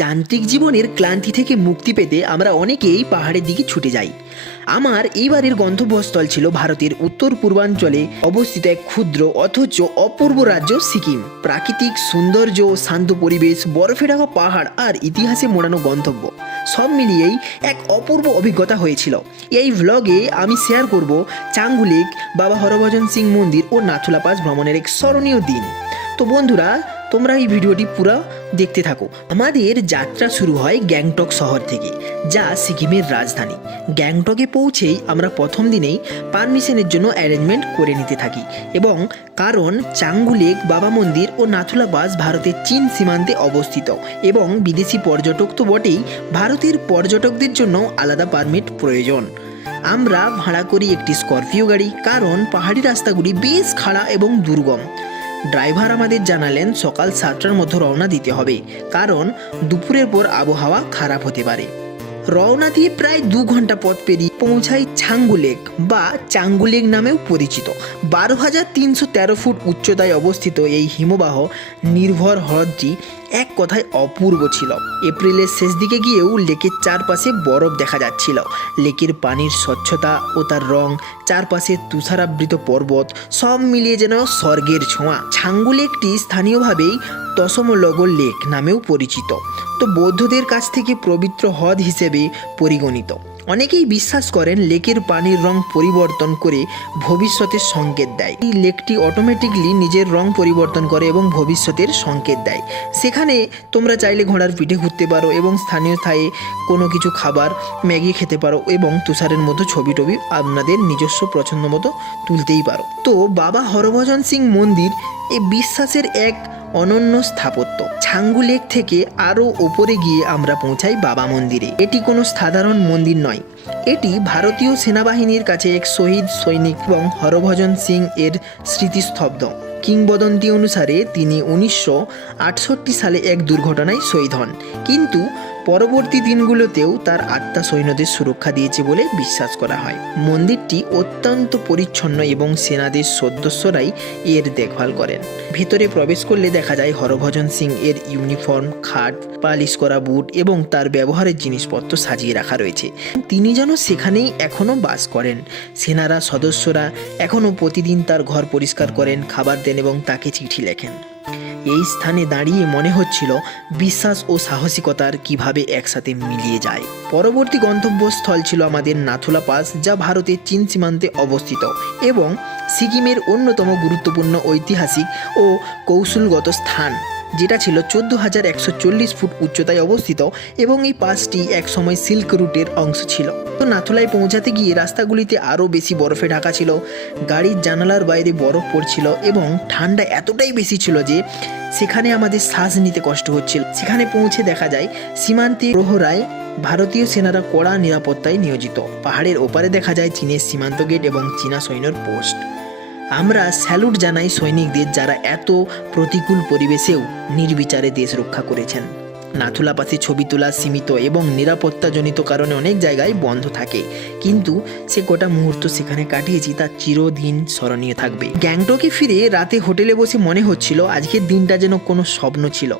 যান্ত্রিক জীবনের ক্লান্তি থেকে মুক্তি পেতে আমরা অনেকেই পাহাড়ের দিকে ছুটে যাই। আমার এইবারের গন্তব্যস্থল ছিল ভারতের উত্তর পূর্বাঞ্চলে অবস্থিত এক ক্ষুদ্র অথচ অপূর্ব রাজ্য সিকিম। প্রাকৃতিক সৌন্দর্য, শান্ত পরিবেশ, বরফে ঢাকা পাহাড় আর ইতিহাসে মোড়ানো গন্তব্য সব মিলিয়েই এক অপূর্ব অভিজ্ঞতা হয়েছিল। এই ভ্লগে আমি শেয়ার করব চাঙ্গু লেক, বাবা হরভজন সিং মন্দির ও নাথুলা পাস ভ্রমণের এক স্মরণীয় দিন। তো বন্ধুরা, তোমরা এই ভিডিওটি পুরো দেখতে থাকো। আমাদের যাত্রা শুরু হয় গ্যাংটক শহর থেকে, যা সিকিমের রাজধানী। গ্যাংটকে পৌঁছেই আমরা প্রথম দিনেই পারমিশনের জন্য অ্যারেঞ্জমেন্ট করে নিতে থাকি, এবং কারণ চাঙ্গু লেক, বাবা মন্দির ও নাথুলা পাস ভারতের চীন সীমান্তে অবস্থিত এবং বিদেশি পর্যটক তো বটেই, ভারতের পর্যটকদের জন্য আলাদা পারমিট প্রয়োজন। আমরা ভাড়া করি একটি স্করপিও গাড়ি, কারণ পাহাড়ি রাস্তাগুলি বেশ খাড়া এবং দুর্গম। ড্রাইভার আমাদের জানালেন সকাল 7টার মধ্যে রওনা দিতে হবে, কারণ দুপুরের পর আবহাওয়া খারাপ হতে পারে। রওনা দিয়ে প্রায় 2 ঘন্টা পথ পেরিয়ে পৌঁছাই ছাঙ্গু লেক বা চাঙ্গু লেক নামেও পরিচিত। 12,313 ফুট উচ্চতায় অবস্থিত এই হিমবাহ নির্ভর হ্রদটি এক কথায় অপূর্ব ছিল। এপ্রিলের শেষ দিকে গিয়েও লেকের চারপাশে বরফ দেখা যাচ্ছিল। লেকের পানির স্বচ্ছতা ও তার রং, চারপাশে তুষারাবৃত পর্বত, সব মিলিয়ে যেন স্বর্গের ছোঁয়া। ছাঙ্গু লেকটি স্থানীয়ভাবেই তসমলগর লেক নামেও পরিচিত, তো বৌদ্ধদের কাছ থেকে পবিত্র হ্রদ হিসেবে পরিগণিত। অনেকেই বিশ্বাস করেন লেকের পানির রং পরিবর্তন করে ভবিষ্যতের সংকেত দেয়। এই লেকটি অটোমেটিকলি নিজের রং পরিবর্তন করে এবং ভবিষ্যতের সংকেত দেয়। সেখানে তোমরা চাইলে ঘোড়ার পিঠে ঘুরতে পারো এবং স্থানীয় স্থায়ী কোনো কিছু খাবার, ম্যাগি খেতে পারো এবং তুষারের মতো ছবি আপনাদের নিজস্ব পছন্দ মতো তুলতেই পারো। তো বাবা হরভজন সিং মন্দির এই বিশ্বাসের এক অনন্য স্থাপত্য। ছাঙ্গু লেক থেকে আরও ওপরে গিয়ে আমরা পৌঁছাই বাবা মন্দিরে। এটি কোনো সাধারণ মন্দির নয়, এটি ভারতীয় সেনাবাহিনীর কাছে এক শহীদ সৈনিক এবং হরভজন সিং এর স্মৃতিস্তব্ধ। কিংবদন্তি অনুসারে তিনি 1968 সালে এক দুর্ঘটনায় শহীদ হন, কিন্তু পরবর্তী দিনগুলোতেও তার আত্মা সৈন্যদের সুরক্ষা দিয়েছে বলে বিশ্বাস করা হয়। মন্দিরটি অত্যন্ত পরিচ্ছন্ন এবং সেনাদের সদস্যরাই এর দেখভাল করেন। ভিতরে প্রবেশ করলে দেখা যায় হরভজন সিং এর ইউনিফর্ম, খাট, পালিশ করা বুট এবং তার ব্যবহারের জিনিসপত্র সাজিয়ে রাখা রয়েছে। তিনি যেন সেখানেই এখনও বাস করেন। সেনারা সদস্যরা এখনও প্রতিদিন তার ঘর পরিষ্কার করেন, খাবার দেন এবং তাকে চিঠি লেখেন। এই স্থানে দাঁড়িয়ে মনে হচ্ছিল বিশ্বাস ও সাহসিকতার কিভাবে একসাথে মিলিয়ে যায়। পরবর্তী গন্তব্যস্থল ছিল আমাদের নাথুলা পাস, যা ভারতের চীন সীমান্তে অবস্থিত এবং সিকিমের অন্যতম গুরুত্বপূর্ণ ঐতিহাসিক ও কৌশলগত স্থান, যেটা ছিল 14,140 ফুট উচ্চতায় অবস্থিত এবং এই পাসটি একসময় সিল্ক রুটের অংশ ছিল। তো নাথুলায় পৌঁছাতে গিয়ে রাস্তাগুলিতে আরও বেশি বরফে ঢাকা ছিল, গাড়ির জানালার বাইরে বরফ পড়ছিল এবং ঠান্ডা এতটাই বেশি ছিল যে সেখানে আমাদের শ্বাস নিতে কষ্ট হচ্ছিল। সেখানে পৌঁছে দেখা যায় সীমান্তে প্রহরায় ভারতীয় সেনারা কড়া নিরাপত্তায় নিয়োজিত। পাহাড়ের ওপারে দেখা যায় চীনের সীমান্ত গেট এবং চীনা সৈন্যর পোস্ট। আমরা স্যালুট জানাই সৈনিকদের, যারা এত প্রতিকূল পরিবেশেও নির্বিচারে দেশ রক্ষা করেছেন। নাথুলা পাসে ছবি তোলা সীমিত এবং নিরাপত্তাজনিত কারণে অনেক জায়গায় বন্ধ থাকে, কিন্তু সে কটা মুহূর্ত সেখানে কাটিয়েছি তা চিরদিন স্মরণীয় থাকবে। গ্যাংটকে ফিরে রাতে হোটেলে বসে মনে হচ্ছিল আজকের দিনটা যেন কোনো স্বপ্ন ছিল।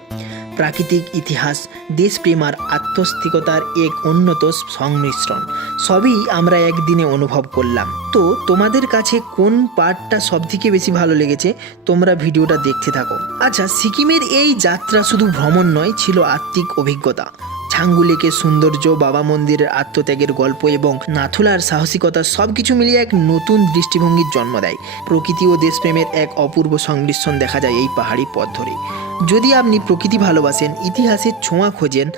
প্রাকৃতিক ইতিহাস, দেশপ্রেম আর আত্মস্থিকতার এক উন্নত সংমিশ্রণ সবই আমরা একদিনে অনুভব করলাম। তো তোমাদের কাছে কোন পার্টটা সবথেকে বেশি ভালো লেগেছে তোমরা ভিডিওটা দেখতে থাকো। আচ্ছা, সিকিমের এই যাত্রা শুধু ভ্রমণ নয়, ছিল আত্মিক অভিজ্ঞতা। ছাঙ্গু লেকের সৌন্দর্য, বাবা মন্দিরের আত্মত্যাগের গল্প এবং নাথুলার সাহসিকতা সবকিছু মিলিয়ে এক নতুন দৃষ্টিভঙ্গির জন্ম দেয়। প্রকৃতি ও দেশপ্রেমের এক অপূর্ব সংমিশ্রণ দেখা যায় এই পাহাড়ি পথ ধরে। যদি আপনি প্রকৃতি ভালোবাসেন, ইতিহাসের ছোঁয়া খোঁজেন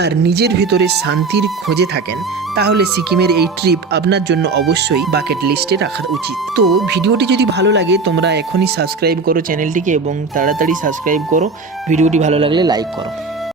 আর নিজের ভিতরে শান্তির খোঁজে থাকেন, তাহলে সিকিমের এই ট্রিপ আপনার জন্য অবশ্যই বাকেট লিস্টে রাখা উচিত। তো ভিডিওটি যদি ভালো লাগে তোমরা এখনই সাবস্ক্রাইব করো চ্যানেলটিকে এবং তাড়াতাড়ি সাবস্ক্রাইব করো। ভিডিওটি ভালো লাগলে লাইক করো।